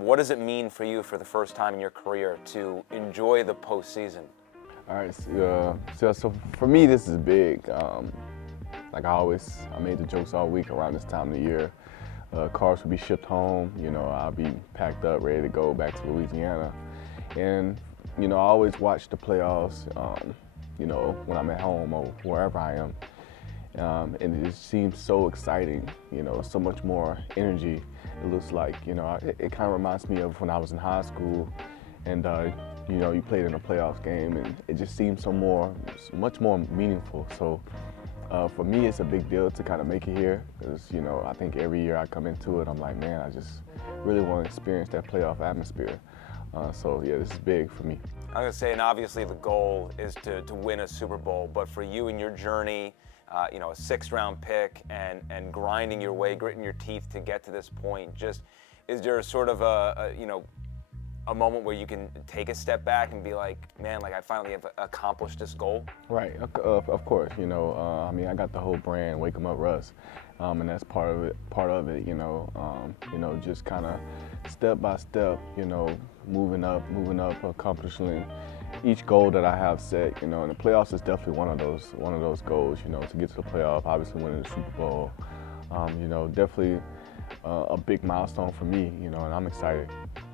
What does it mean for you for the first time in your career to enjoy the postseason? All right, so for me, this is big. Like I made the jokes all week around this time of the year. Cars will be shipped home. I'll be packed up, ready to go back to Louisiana. And, I always watch the playoffs, when I'm at home or wherever I am. And it just seems so exciting, so much more energy. It looks like, it kind of reminds me of when I was in high school and, you played in a playoffs game and it just seems much more meaningful. So for me, it's a big deal to kind of make it here because, I think every year I come into it, I'm like, man, I just really want to experience that playoff atmosphere. So yeah, this is big for me. I was going to say, and obviously the goal is to win a Super Bowl, but for you and your journey, a 6th-round pick and grinding your way, gritting your teeth to get to this point, just is there sort of a moment where you can take a step back and be like, man, like I finally have accomplished this goal? Right, of course. I got the whole brand, Wake 'em Up Russ, and that's part of it. Just kind of step by step, moving up, accomplishing each goal that I have set. And the playoffs is definitely one of those goals. To get to the playoff, obviously winning the Super Bowl. Definitely a big milestone for me. And I'm excited.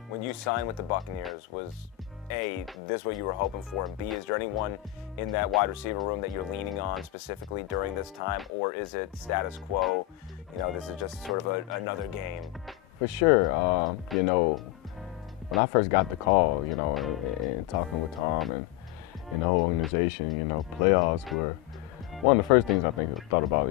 When you signed with the Buccaneers, was A, this what you were hoping for, and B, is there anyone in that wide receiver room that you're leaning on specifically during this time, or is it status quo, this is just sort of another game? For sure. When I first got the call, and talking with Tom and the whole organization, playoffs were one of the first things I thought about,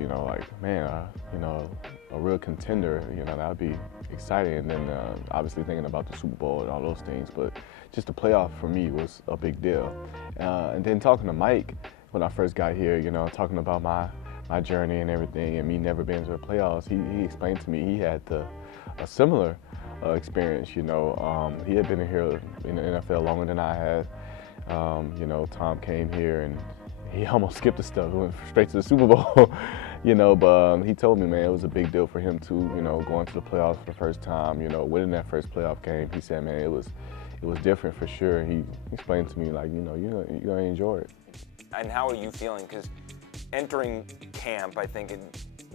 a real contender, that would be exciting. And then obviously thinking about the Super Bowl and all those things, but just the playoff for me was a big deal. And then talking to Mike when I first got here, talking about my journey and everything and me never being to the playoffs, he explained to me he had a similar experience. He had been here in the NFL longer than I had. Tom came here and he almost skipped the stuff, went straight to the Super Bowl. But he told me, man, it was a big deal for him too, going to the playoffs for the first time, winning that first playoff game. He said, man, it was different for sure. He explained to me, like, you're gonna enjoy it. And how are you feeling? Because entering camp, I think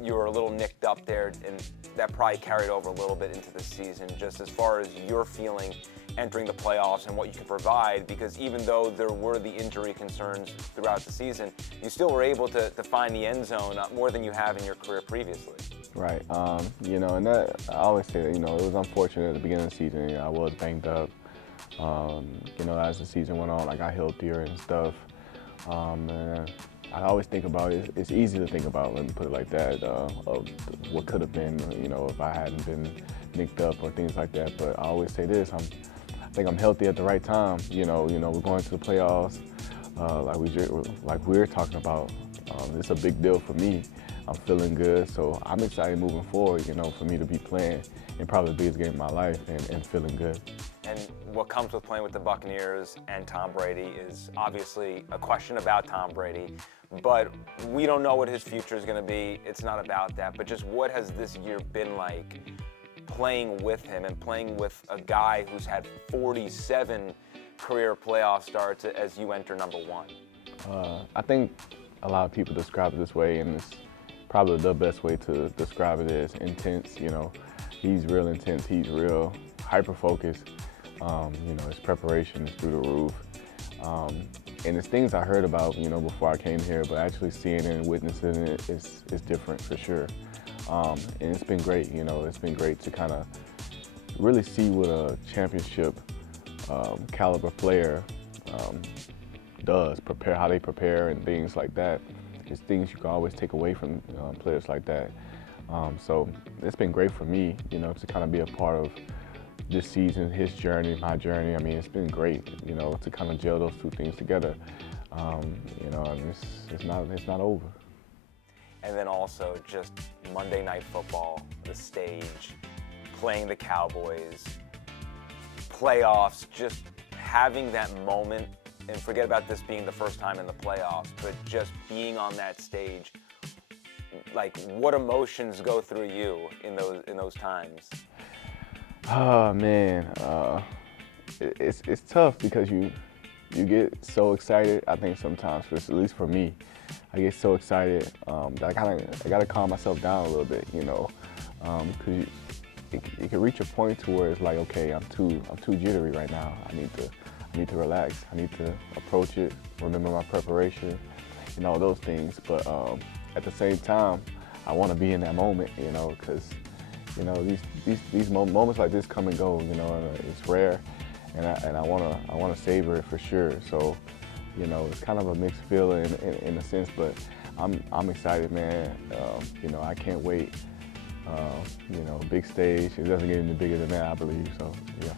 you were a little nicked up there, and that probably carried over a little bit into the season, just as far as your feeling entering the playoffs and what you can provide, because even though there were the injury concerns throughout the season, you still were able to find the end zone more than you have in your career previously. Right, and that, I always say that, it was unfortunate at the beginning of the season. I was banged up, as the season went on, I got healthier and stuff. And I always think about it, it's easy to think about, let me put it like that, of what could have been, if I hadn't been nicked up or things like that. But I always say this, I think I'm healthy at the right time. We're going to the playoffs, like we were talking about. It's a big deal for me. I'm feeling good, so I'm excited moving forward, for me to be playing in probably the biggest game of my life and feeling good. And what comes with playing with the Buccaneers and Tom Brady is obviously a question about Tom Brady, but we don't know what his future is going to be. It's not about that, but just what has this year been like playing with him and playing with a guy who's had 47 career playoff starts as you enter number 1? I think a lot of people describe it this way, and it's probably the best way to describe it is intense. He's real intense. He's real hyper-focused. His preparation is through the roof. And it's things I heard about, before I came here, but actually seeing it and witnessing it is different for sure. And it's been great, it's been great to kind of really see what a championship caliber player does, how they prepare and things like that. It's things you can always take away from players like that. So it's been great for me, to kind of be a part of this season, his journey, my journey. I mean, it's been great, to kind of gel those two things together. And it's not over. And then also just Monday Night Football, the stage, playing the Cowboys, playoffs, just having that moment, and forget about this being the first time in the playoffs, but just being on that stage, like what emotions go through you in those times? Oh man, it's tough because you get so excited. I think sometimes, at least for me, I get so excited that I gotta calm myself down a little bit, you know, because it can reach a point to where it's like, okay, I'm too jittery right now. I need to relax. I need to approach it, remember my preparation, and all those things. But at the same time, I want to be in that moment, you know, because you know these moments like this come and go, you know, and it's rare, and I wanna savor it for sure. So, you know, it's kind of a mixed feeling in a sense, but I'm excited, man. You know, I can't wait. You know, big stage. It doesn't get any bigger than that, I believe. So, yeah.